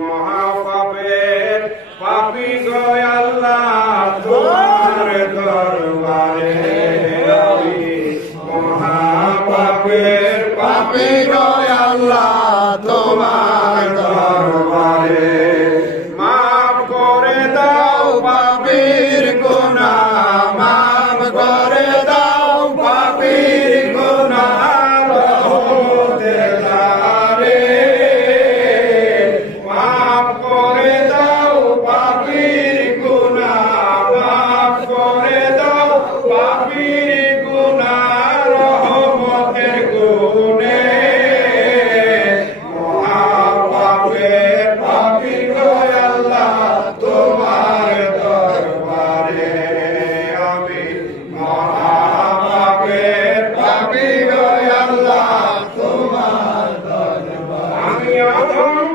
মহাপাপের পাপি আল্লাহ তোমার দরবারে। মহাপাপের পাপি আল্লাহ তোমার দরবারে। মাফ করে দাও Amém.